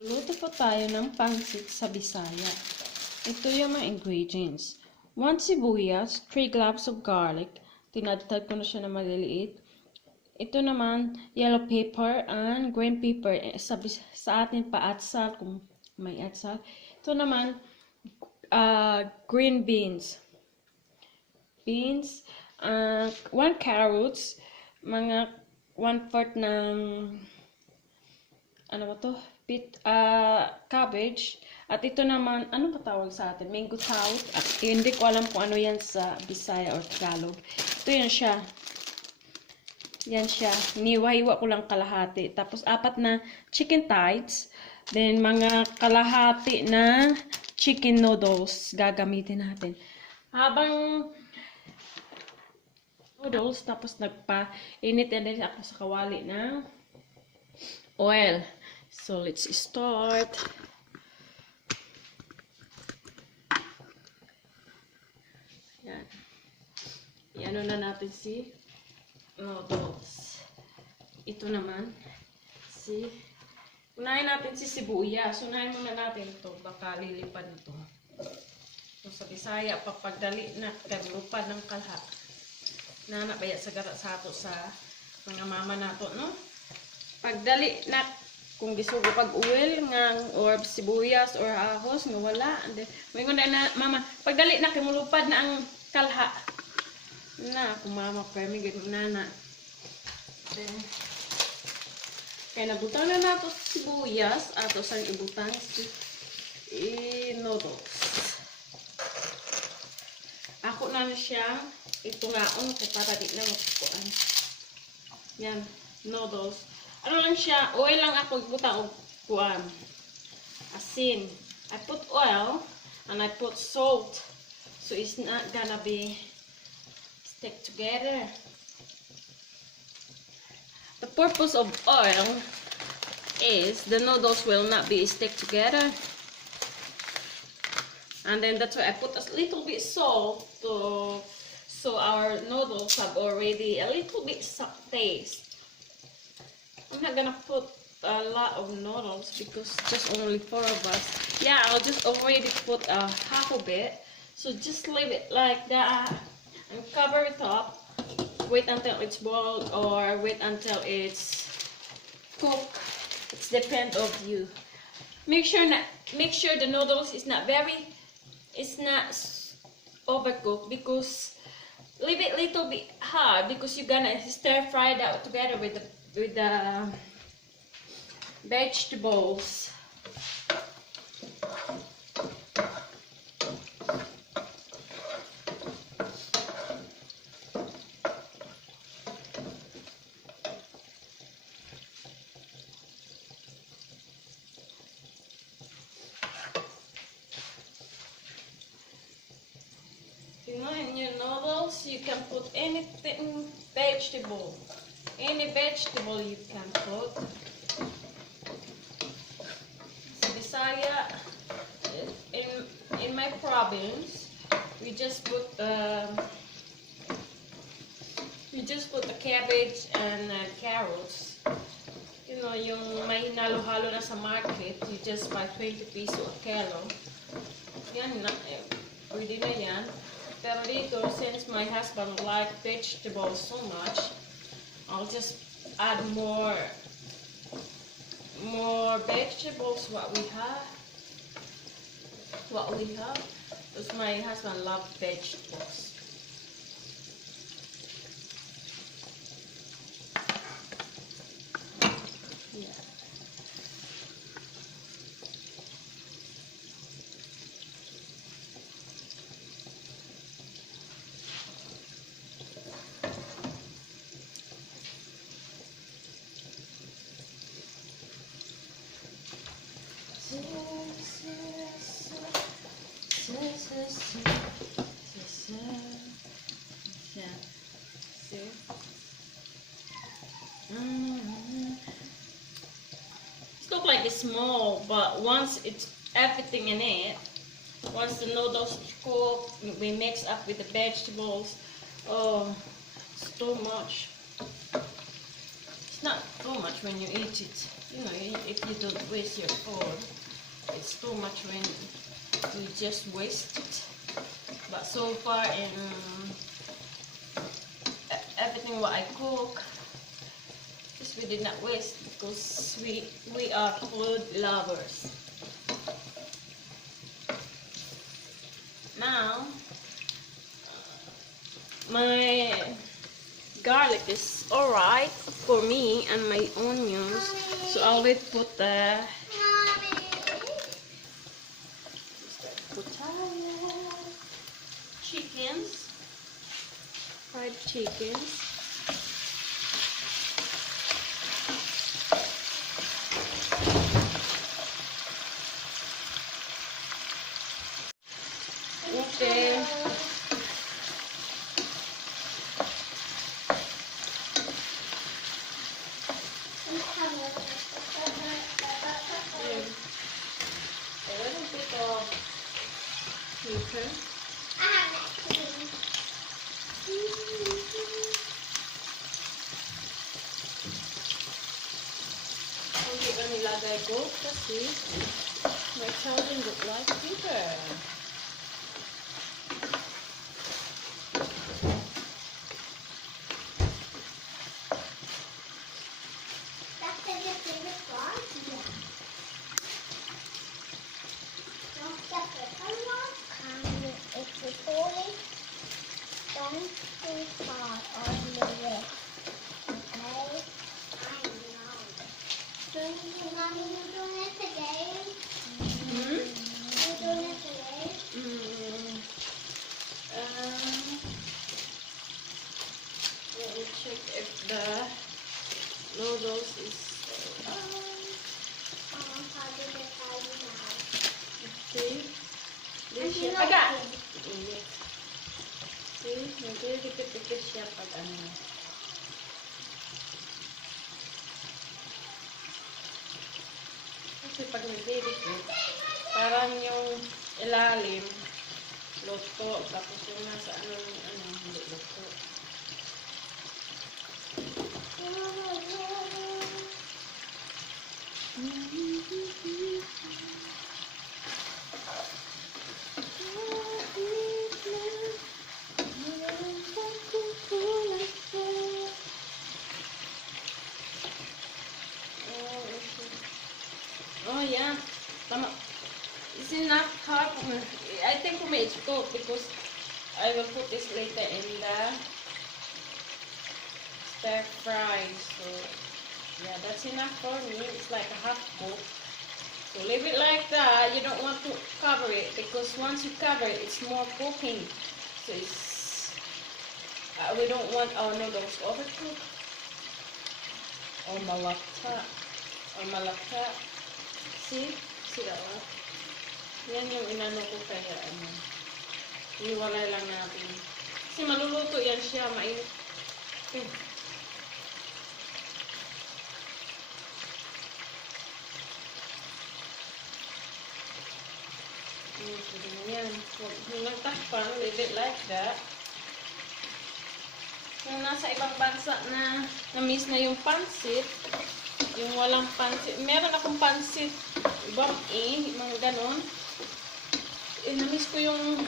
Luto po tayo ng pansit sa Bisaya. Ito yung mga ingredients. 1 sibuyas, 3 cloves of garlic. Tinadtad ko na siya na maliliit. Ito naman, yellow pepper and green pepper. Sa atin pa atsal, kung may atsal. Ito naman, green beans. 1 carrots, mga 1/4 ng ano ba to? Cabbage. At ito naman, ano ba tawag sa atin? Mangetout. At hindi ko alam kung ano yan sa Bisaya or Tagalog. Ito yan siya. Yan siya. Niwa-hiwa ko lang kalahati. Tapos 4 na chicken thighs. Then mga kalahati na chicken noodles gagamitin natin. Habang noodles, tapos nagpa-init din ako sa kawali na oil. So, let's start. Yan. Iano na natin si noodles. Ito naman, unahin natin si sibuyas. Unahin muna natin ito. Baka lilipad ito. So, sa Bisaya, papagdali na kaglupad ng kalha. Nanabaya sa garat sa ato sa mga mama nato, no? Pagdali na kung gusto ko pag-uwil nga or sibuyas or ahos nga wala, and then may na mama pagdali na kimulupad na ang kalha na kung mama permi gid nana. Then kay nabutang na nato sibuyas ato sang ibutang si noodles. Ako na siya itungaon kay para di na makuan. Yan, noodles. Ano lang siya, oil lang ako ibutang og kuan. Asin. I put oil and I put salt. So it's not gonna be stick together. The purpose of oil is the noodles will not be stick together. And then that's why I put a little bit salt so our noodles have already a little bit taste. I'm not gonna put a lot of noodles because just only 4 of us. Yeah, I'll just already put half of it. So just leave it like that and cover it up. Wait until it's boiled or wait until it's cooked. It depends of you. Make sure the noodles is not overcooked, because leave it little bit hard because you're gonna stir fry that together with the vegetables. In your noodles, you can put anything vegetable. Any vegetable you can put. Sa Bisaya, in my province, we just put the cabbage and carrots. You know, yung may hinalo-halo na sa market, you just buy 20 peso a kilo. Yan na, pwede na yan. Pero dito, since my husband like vegetables so much, I'll just add more vegetables what we have. Because my husband loves vegetables. Yeah. It looks like it's small, but once it's everything in it, once the noodles cook, we mix up with the vegetables. Oh, it's too much. It's not too much when you eat it. You know, if you don't waste your food, it's too much when you just waste it. But so far in everything what I cook, we did not waste because we are food lovers. Now my garlic is alright for me and my onions, so I will put the chickens, fried chickens. Okay. A little bit of pepper. Hindi ka nilagay ko kasi my children don't like pepper. Let me check if the noodles is okay. See, nagdidikit-dikit siya pag ano. Kasi pag nagdidikit, parang yung ilalim luto, tapos yung nasa ano, hindi luto. Oh yeah, tama. It's enough hot. I think we may cook because I will put this later in the stir fry. So yeah, that's enough for me. It's like a half cook. So leave it like that. You don't want to cover it because once you cover it, it's more cooking. So it's we don't want our noodles overcooked or malata. See that one? Yan yung inano ko kaya ano. Iwalay lang natin. Kasi maluluto yan siya, mainit. Okay. Yan. Huwag nang takpan, leave it like that. Kung nasa ibang bansa na na-miss na yung pansit, yung walang pansit. Meron akong pansit, ibang mga ganon. Na-miss ko yung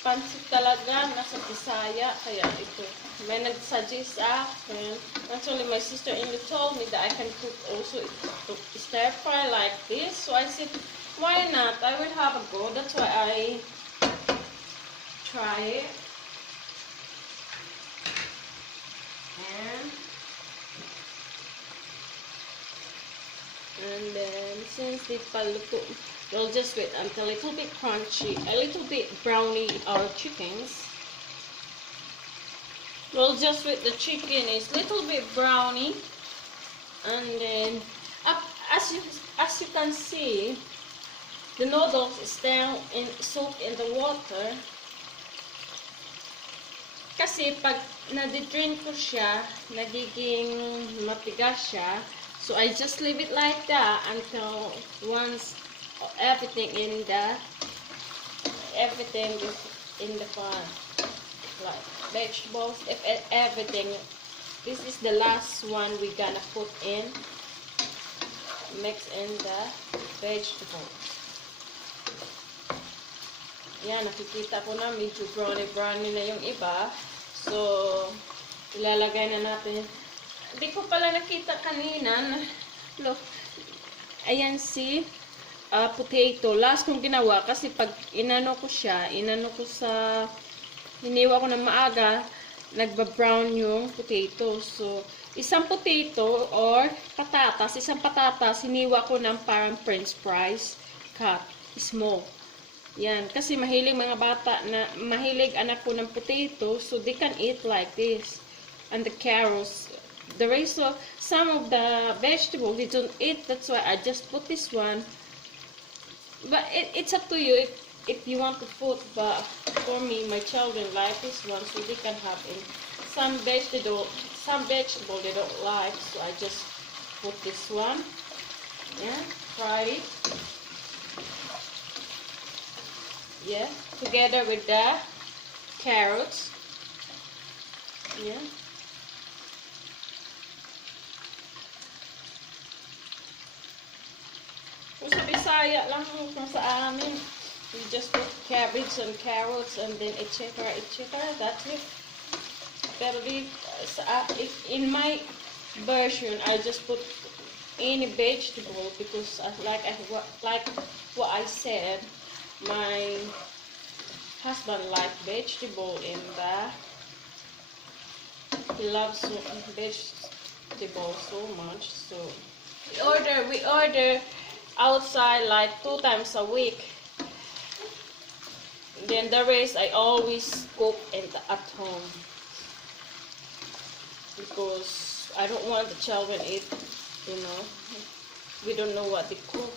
pansit talaga, nasa Bisaya, kaya ito. May nag-suggest akin. Actually, my sister-in-law told me that I can cook also stir fry like this. So I said, why not? I will have a go. That's why I try it. And then, since the paluto, we'll just wait until a little bit crunchy, a little bit browny our chickens. We'll just wait the chicken is little bit browny, and then as you can see, the noodles is down in soaked in the water. Kasi pag na-drain ko siya, nagiging matigas siya. So I just leave it like that until once everything in the pan, like vegetables, everything. This is the last one we're gonna put in. mix in the vegetable. Yan, nakikita ko na medyo browny na yung iba. So, ilalagay na natin. Hindi ko pala nakita kanina. Look, ayan si potato. Last kong ginawa kasi pag inano ko hiniwa ko na maaga, nagba-brown yung potato. So, isang potato or isang patatas, hiniwa ko ng parang french fries cut, small. Yan, kasi mahilig anak ko ng potato, so they can eat like this. And the carrots, the rest of, some of the vegetables they don't eat, that's why I just put this one. But it's up to you if you want to put, but for me, my children like this one, so they can have it. Some vegetable they don't like, so I just put this one. Yeah, fry it. Yeah, together with the carrots. Yeah. Kung sa Bisaya lang kung sa amin, we just put cabbage and carrots and then etc. That's it. Pero in my version, I just put any vegetable because like what I said, my husband likes vegetable in he loves vegetable so much. So we order outside like 2 times a week. Then the rest I always cook at home because I don't want the children eat, we don't know what they cook.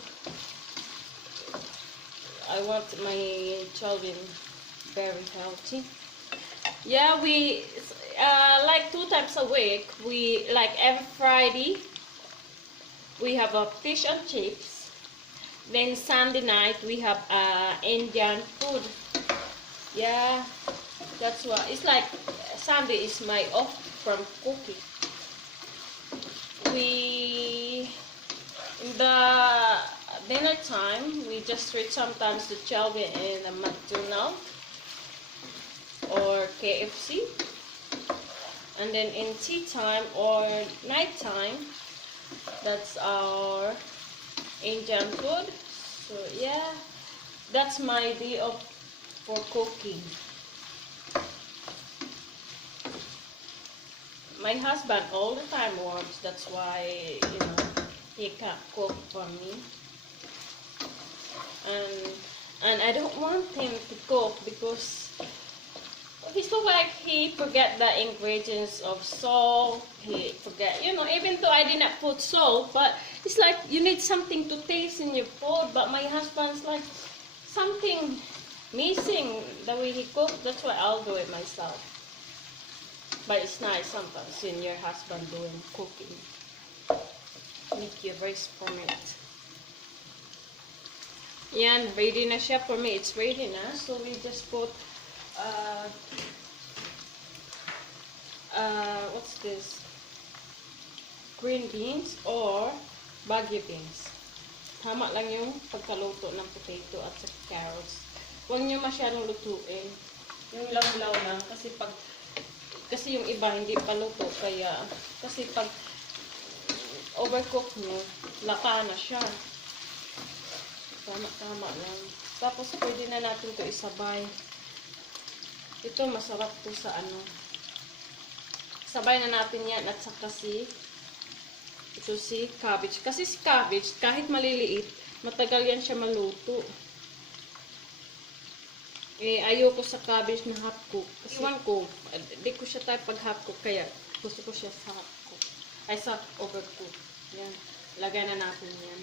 I want my children very healthy. Yeah, we like 2 times a week. We like every Friday we have a fish and chips. Then Sunday night we have Indian food. Yeah, that's why it's like Sunday is my off from cooking. In the dinner time, we just treat sometimes the children in a McDonald's or KFC. And then in tea time or night time, that's our Indian food. So yeah, that's my day for cooking. My husband all the time works, that's why he can't cook for me. And I don't want him to cook because he's so like he forget the ingredients of salt. He forget, even though I didn't put salt, but it's like you need something to taste in your food. But my husband's like something missing the way he cooks. That's why I'll do it myself. But it's nice sometimes when your husband doing cooking. Make you rest from it. Yan, ready na siya. For me, it's ready na. So we just put what's this? Green beans or bagyo beans. Tama lang yung pagkaluto ng potato at sa carrots. Huwag nyo masyadong lutuin. Yung law lang kasi yung iba hindi pa luto, kaya kasi pag overcook nyo, laka na siya. Tama lang. Tapos pwede na natin to isabay. Ito masarap to sa sabay na natin yan at saka si cabbage. Kasi si cabbage, kahit maliliit, matagal yan siya maluto. Ayoko sa cabbage na half cook. Kasi iwan ko, di ko siya tayo pag half cook, kaya gusto ko siya sa half cook. Ay, sa overcook. Yan. Lagay na natin yan.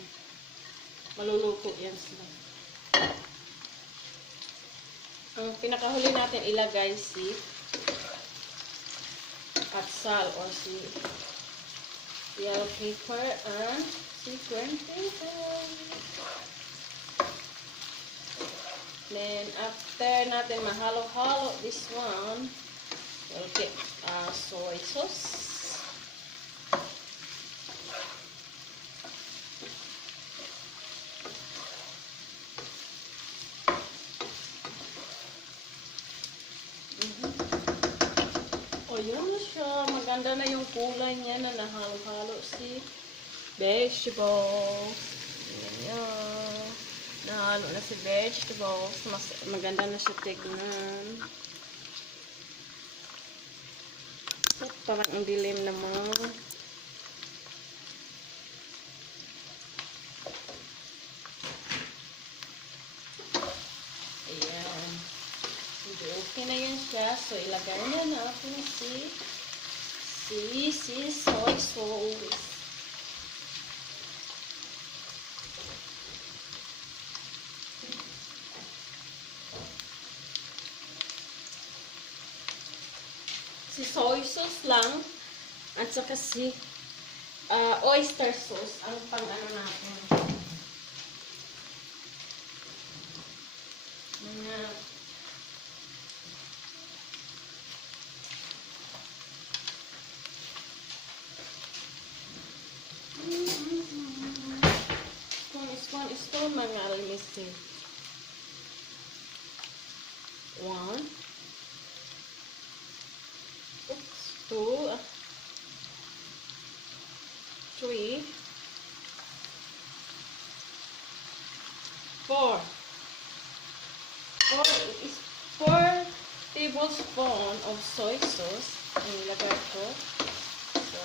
Maluluto yan sila. Ang pinakahuli natin ilagay si atsal or si yellow pepper and si green pepper. Then after natin mahalo-halo this one, we'll get soy sauce. Ayan na siya. Maganda na yung kulay niya na nahalo-halo si vegetables. Ayan. Nahalo na si vegetables. Mas maganda na siya tignan. Parang ang dilim naman. Ayan. Okay na yun siya. So, ilagay na natin si soy sauce. Si soy sauce lang at saka si oyster sauce ang pang-ano natin. Mga spoon mga almisi. 1 2 3 4 4 tablespoon of soy sauce ang ilagay ko. So,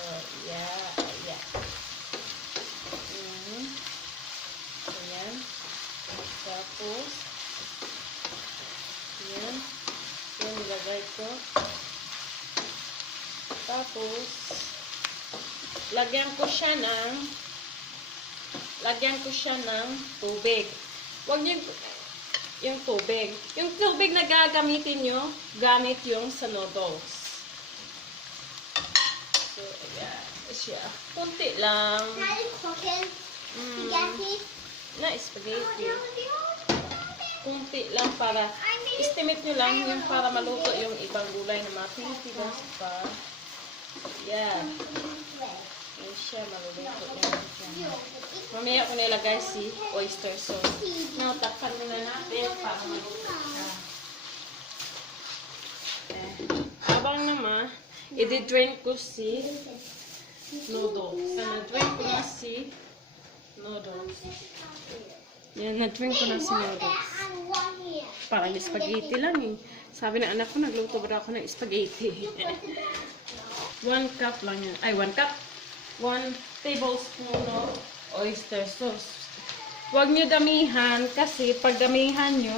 yeah. Ayan. Tapos, yan ilagay ko. Tapos, lagyan ko siya ng tubig. Huwag niyo yung tubig. Yung tubig na gagamitin nyo, gamit yung sa noodles. So, ayan siya. Kunti lang. Spaghetti. Kunti lang para, estimate nyo lang yung para maluto yung ibang gulay na mga Pilipinas pa. Yan. Yan siya, maluluto yan. Mamaya ko nilagay si oyster sauce. Now, takpan muna natin para maluto siya. Habang naman, i-drain ko si noodles. Na-drain ko na si noodles. Yan, na-drain ko na si noodles. Parang spaghetti lang eh. Sabi ng anak ko, nagluto ba ako ng spaghetti? 1 cup lang yan. Ay, 1 cup. 1 tablespoon of oyster sauce. Huwag nyo damihan kasi pag damihan nyo,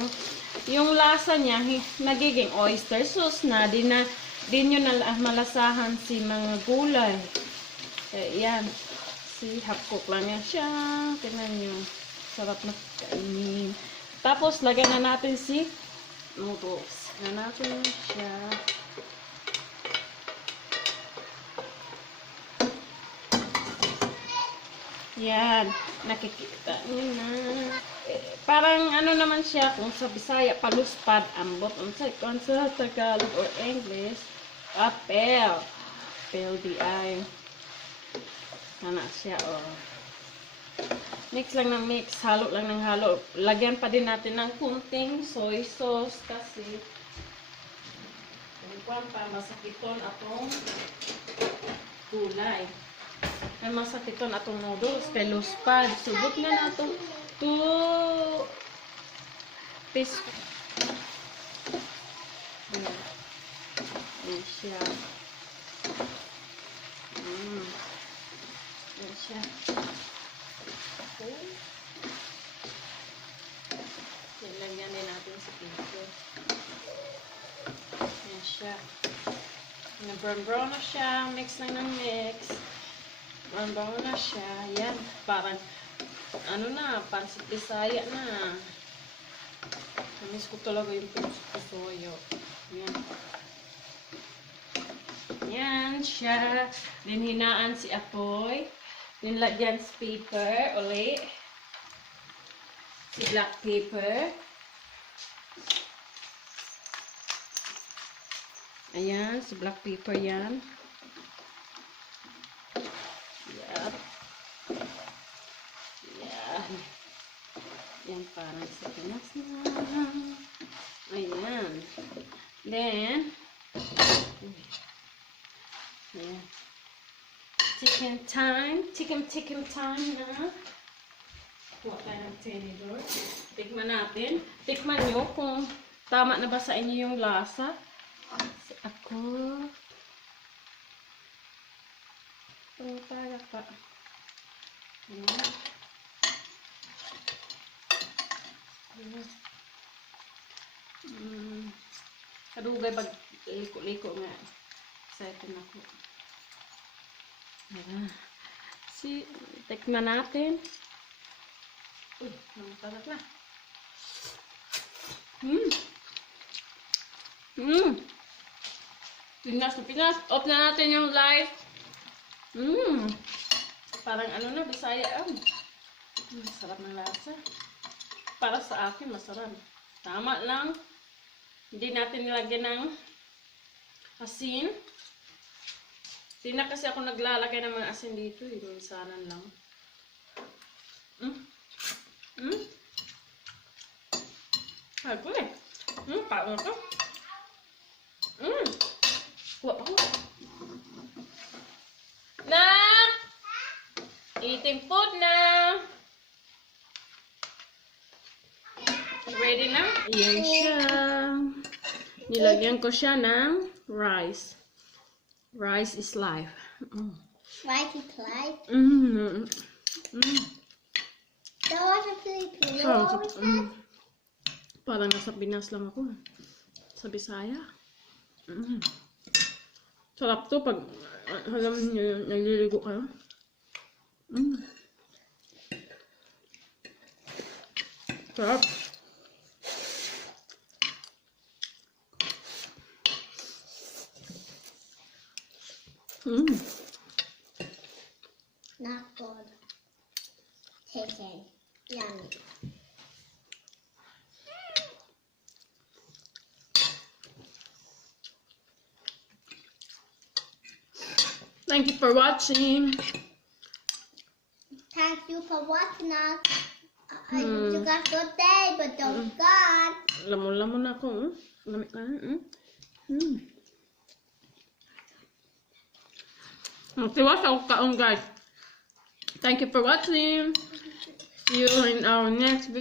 yung lasa niya nagiging oyster sauce na. Di nyo na malasahan si mga gulay. Yan. Half cook lang yan siya. Tingnan nyo. Sarap na kainin. Tapos, lagyan na natin si noodles. Lagyan natin siya. Yan. Nakikita nyo na. Parang ano naman siya, kung sa Bisaya, paluspad, ambot. Kung sa Tagalog or English, apel. Apel di ay. Ano siya, oh. Mix lang ng mix. Halo lang ng halo. Lagyan pa din natin ng kunting soy sauce kasi para masakiton atong gulay. Ay masakiton atong noodles kay luspad. Subot nga na itong 2 teaspoon. Ayan siya. Ayan siya. Okay. Lagyan din natin sa pizza. Ayan siya. Brown na siya. Mix lang ng mix. Brown na siya. Yan. Parang, ano na, pansit Bisaya na. Namiss ko talaga yung pusoyo. Yan. Yan siya. Dinhinaan si apoy. Nilagyan sa paper ulit. Si black paper. Ayan, si black paper yan. Yan. Yan. Yan parang sa pinas na. Ayan. Then, Ayan. Chicken time. Chicken time na. Kuha tayo ng tinidor. Tikman natin. Tikman nyo kung tama na ba sa inyo yung lasa. Ako. Para pa. Ayan. Kadugay pag liko-liko nga. Excited na ako. Ayan. Tikman natin. Uy, namatarap na. Pinas na Pinas. Off na natin yung light. Parang ano na, Bisaya. Masarap ng lasa. Para sa akin, masarap. Tama lang. Hindi natin nilagyan ng asin. Hindi na kasi ako naglalagay ng mga asin dito. Minsanan lang. Ako eh. Paano ito? Kuha ako. Nak! Eating food na! Ready na? Ayan siya. Nilagyan ko siya ng rice. Rice is life. Rice is life? That wasn't Filipino. Parang nasa Pinas lang ako. Sa Bisaya. Sarap to pag alam niyo nagliligo kayo. Sarap. Not good. Chicken. Yummy. Thank you for watching. Thank you for watching us. You got good day, but don't God. Lamon-lamon ako. Lamit na. Magtiwas ako kaon guys. Thank you for watching. See you in our next video.